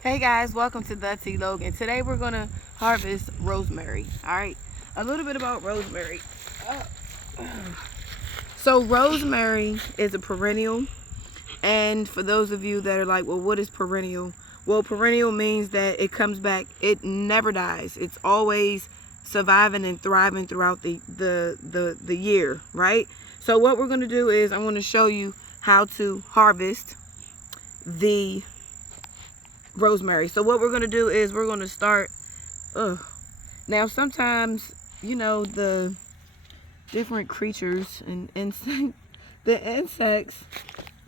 Hey guys, welcome to the T Logan. Today we're gonna harvest rosemary. Alright, a little bit about rosemary. So rosemary is a perennial, and for those of you that are like, well, what is perennial? Well, perennial means that it comes back, it never dies. It's always surviving and thriving throughout the year, right? So what we're gonna do is I'm gonna show you how to harvest the rosemary. So what we're going to do is we're going to start now sometimes, the different creatures and the insects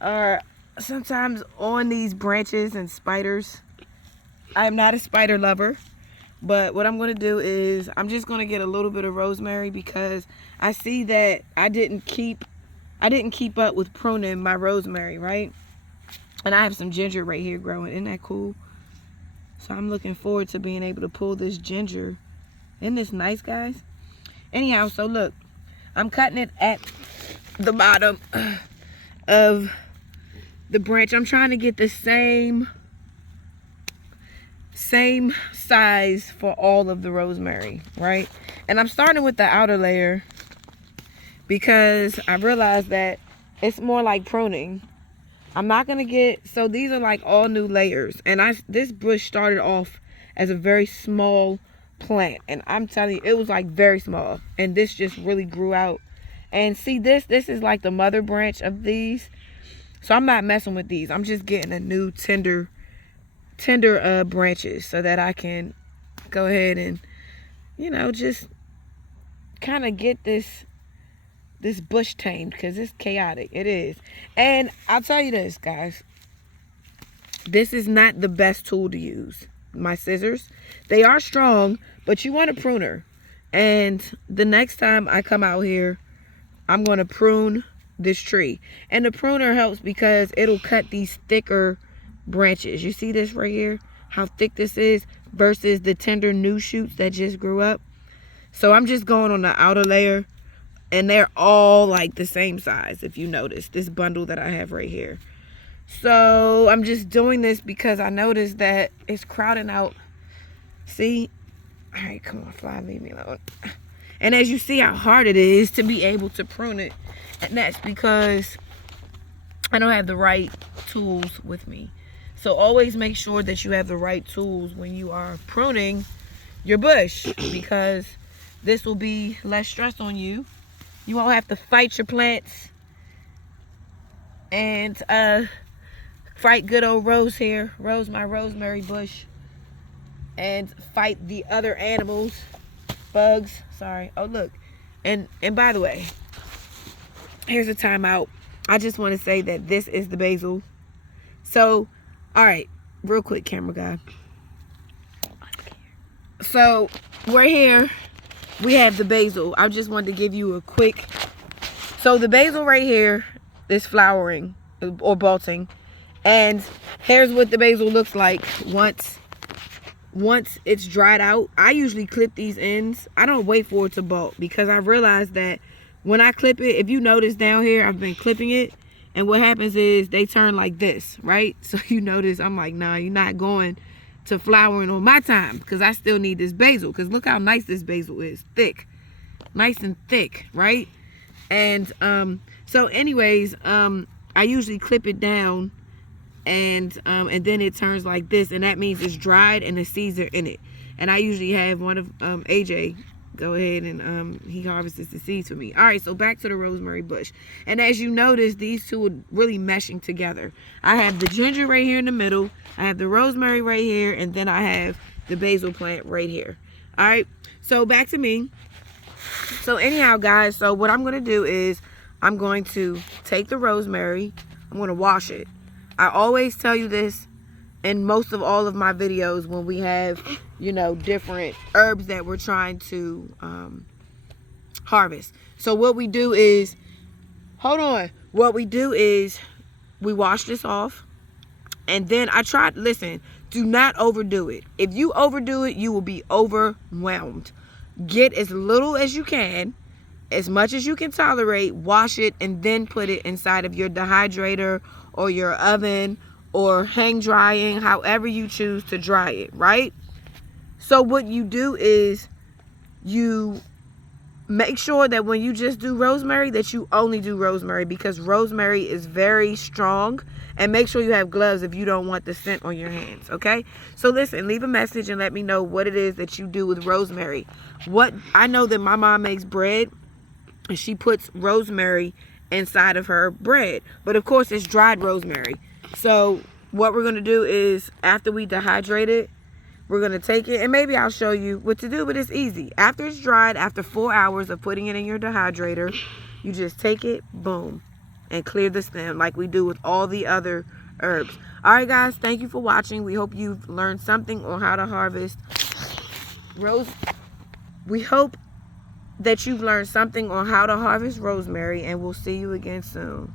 are sometimes on these branches, and spiders. I'm not a spider lover, but what I'm going to do is I'm just going to get a little bit of rosemary because I see that I didn't keep up with pruning my rosemary, right? And I have some ginger right here growing. Isn't that cool? So I'm looking forward to being able to pull this ginger. Isn't this nice, guys? Anyhow, so look. I'm cutting it at the bottom of the branch. I'm trying to get the same size for all of the rosemary, right? And I'm starting with the outer layer because I realized that it's more like pruning. I'm not gonna get, so these are like all new layers, and this bush started off as a very small plant, and I'm telling you, it was like very small, and this just really grew out. And see, this is like the mother branch of these, so I'm not messing with these. I'm just getting a new tender branches so that I can go ahead and just kind of get this bush tamed, because it's chaotic. It is. And I'll tell you this, guys, this is not the best tool to use. My scissors, they are strong, but you want a pruner. And the next time I come out here, I'm going to prune this tree, and the pruner helps because it'll cut these thicker branches. You see this right here, how thick this is versus the tender new shoots that just grew up. So I'm just going on the outer layer, and they're all like the same size, if you notice this bundle that I have right here. So I'm just doing this because I noticed that it's crowding out. See? All right, come on, fly, leave me alone. And as you see how hard it is to be able to prune it, and that's because I don't have the right tools with me. So always make sure that you have the right tools when you are pruning your bush, because this will be less stress on you. You won't have to fight your plants and fight good old Rose here, my rosemary bush, and fight the other animals, bugs, sorry. Oh, look. And by the way, here's a timeout. I just want to say that this is the basil. So, all right, real quick, camera guy. So, we're here. We have the basil. I just wanted to give you a quick. So the basil right here is flowering or bolting, and here's what the basil looks like once it's dried out. I usually clip these ends. I don't wait for it to bolt, because I realized that when I clip it, if you notice down here, I've been clipping it, and what happens is they turn like this, right? So you notice I'm like, nah, you're not going to flowering on my time, because I still need this basil, because look how nice this basil is. Thick, nice and thick, right? And so anyways, I usually clip it down, and then it turns like this, and that means it's dried and the seeds are in it. And I usually have one of AJ go ahead and he harvests the seeds for me. All right, so back to the rosemary bush. And as you notice, these two are really meshing together. I have the ginger right here in the middle, I have the rosemary right here, and then I have the basil plant right here. All right, so back to me. So anyhow, guys, so what I'm going to do is I'm going to take the rosemary, I'm going to wash it. I always tell you this in most of all of my videos when we have, different herbs that we're trying to harvest. So what we do is, what we do is we wash this off, and then listen, do not overdo it. If you overdo it, you will be overwhelmed. Get as little as you can, as much as you can tolerate, wash it, and then put it inside of your dehydrator or your oven or hang drying, however you choose to dry it, right? So what you do is you make sure that when you just do rosemary, that you only do rosemary, because rosemary is very strong. And make sure you have gloves if you don't want the scent on your hands, okay? So listen, leave a message and let me know what it is that you do with rosemary. What I know that my mom makes bread and she puts rosemary inside of her bread, but of course it's dried rosemary. So what we're gonna do is, after we dehydrate it, we're going to take it, and maybe I'll show you what to do, but it's easy. After it's dried, after 4 hours of putting it in your dehydrator, you just take it, boom, and clear the stem like we do with all the other herbs. All right, guys, thank you for watching. We hope you've learned something on how to harvest We hope that you've learned something on how to harvest rosemary, and we'll see you again soon.